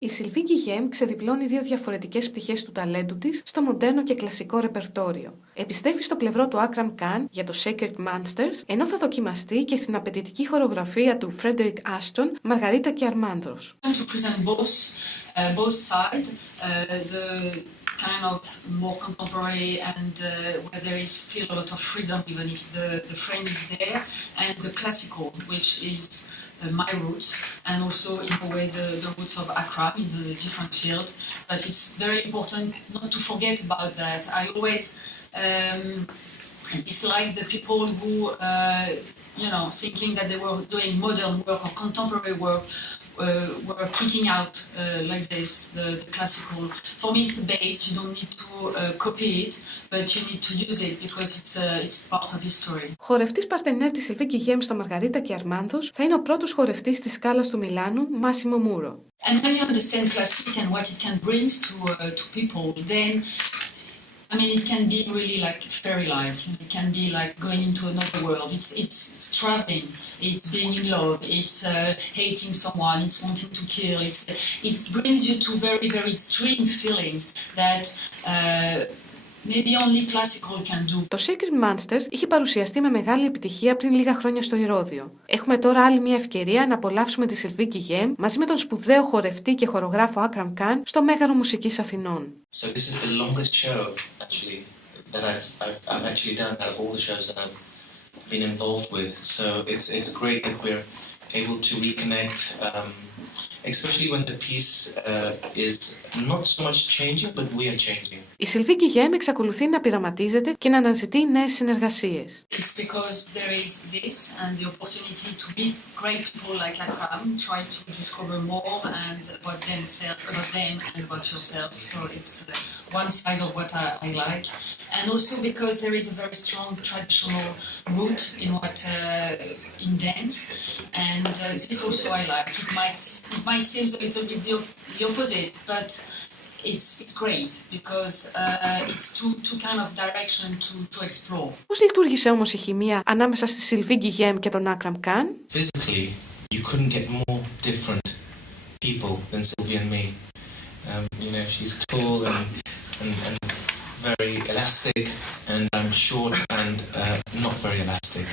Η Συλβί Γκυγιέμ ξεδιπλώνει δύο διαφορετικές πτυχές του ταλέντου της στο μοντέρνο και κλασικό ρεπερτόριο. Επιστρέφει στο πλευρό του Άκραμ Καν για το Sacred Monsters, ενώ θα δοκιμαστεί και στην απαιτητική χορογραφία του Φρέντερικ Άστον Μαργαρίτα και Αρμάνδρος. Kind of more contemporary and where there is still a lot of freedom, even if the frame is there, and the classical, which is my roots, and also in a way the roots of Άκραμ in the different field. But it's very important not to forget about that. I always dislike the people who, thinking that they were doing modern work or contemporary work, were kicking out like this, the classical. For me, it's a base. You don't need to copy it, but you need to use it because it's part of history. Χορευτής παρτενέρ της Συλβί Γκυγιέμ στο Μαργαρίτα και Αρμάνδρος θα είναι ο πρώτος χορευτής της σκάλας του Μιλάνου, Μάσιμο Μούρο. And when you understand classic and what it can bring to people, then it can be really like fairy-like. It can be like going into another world. It's traveling. It's being in love. It's hating someone. It's wanting to kill. It brings you to very, very extreme feelings that maybe only classical can do. Το Sacred Monsters είχε παρουσιαστεί με μεγάλη επιτυχία πριν λίγα χρόνια στο Ηρώδειο. Έχουμε τώρα άλλη μια ευκαιρία να απολαύσουμε τη Συλβί Γκυγιέμ μαζί με τον σπουδαίο χορευτή και χορογράφο Άκραμ Καν στο Μέγαρο Μουσικής Αθηνών. So this is the longest show actually that I've actually done out of all the shows that I've been involved with. So it's great that we're able to reconnect, especially when the piece is not so much changing, but we are changing. Η Συλβί Γκυγιέμ εξακολουθεί να πειραματίζεται και να αναζητεί νέες συνεργασίες. It's because there is this and the opportunity to meet great people like Άκραμ, try to discover more and about themselves, about them and about yourself. So it's one side of what I like, and also because there is a very strong traditional root in in dance, and this also I like. It might seem a little bit the opposite, but it's great because it's two kind of direction to explore. Πώς λειτουργήσε όμως η χημεία ανάμεσα στη Συλβί Γκυγιέμ και τον Άκραμ Καν? Physically, you couldn't get more different people than Sylvie and me. She's tall and very elastic, and I'm short and not very elastic.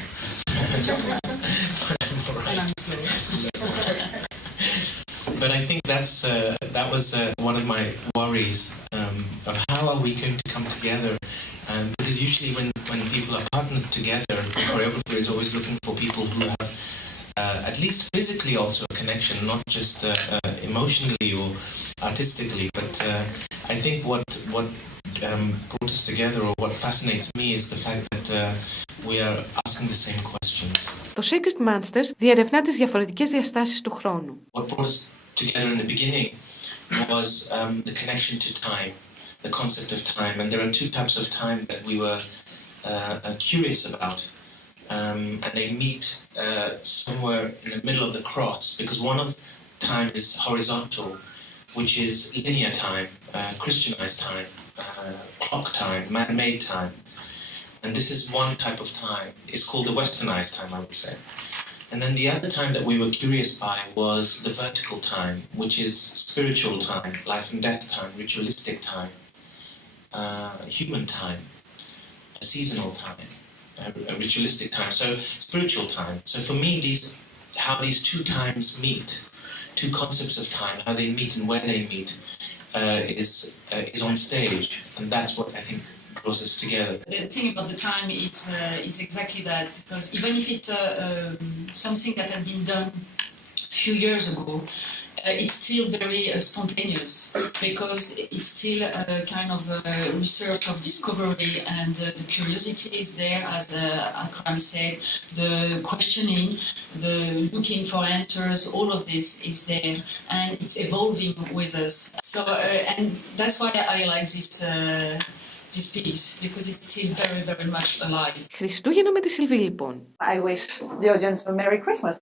But I think that was one of my worries of how are we going to come together, because usually when people are partnered together, the choreographer is always looking for people who have at least physically also a connection, not just emotionally or artistically. But I think what brought us together, or what fascinates me, is the fact that we are asking the same questions. Το Sacred Monsters διερευνά τις διαφορετικές διαστάσεις του χρόνου. What brought us together in the beginning was the connection to time, the concept of time, and there are two types of time that we were curious about, and they meet somewhere in the middle of the cross, because one of time is horizontal, which is linear time, Christianized time, clock time, man-made time, and this is one type of time. It's called the westernized time, I would say. And then the other time that we were curious by was the vertical time, which is spiritual time, life and death time, ritualistic time, human time, a seasonal time, a ritualistic time, so spiritual time. So for me, how these two times meet, two concepts of time, how they meet and where they meet, is on stage, and that's what I think draws us together. The thing about the time is exactly that, because even if it's something that had been done a few years ago, it's still very spontaneous, because it's still a kind of research of discovery, and the curiosity is there, as Άκραμ said, the questioning, the looking for answers, all of this is there, and it's evolving with us. So, and that's why I like this piece, because it's still very, very much alive. Χριστούγεννα με τη Συλβί, λοιπόν. I wish the audience a Merry Christmas.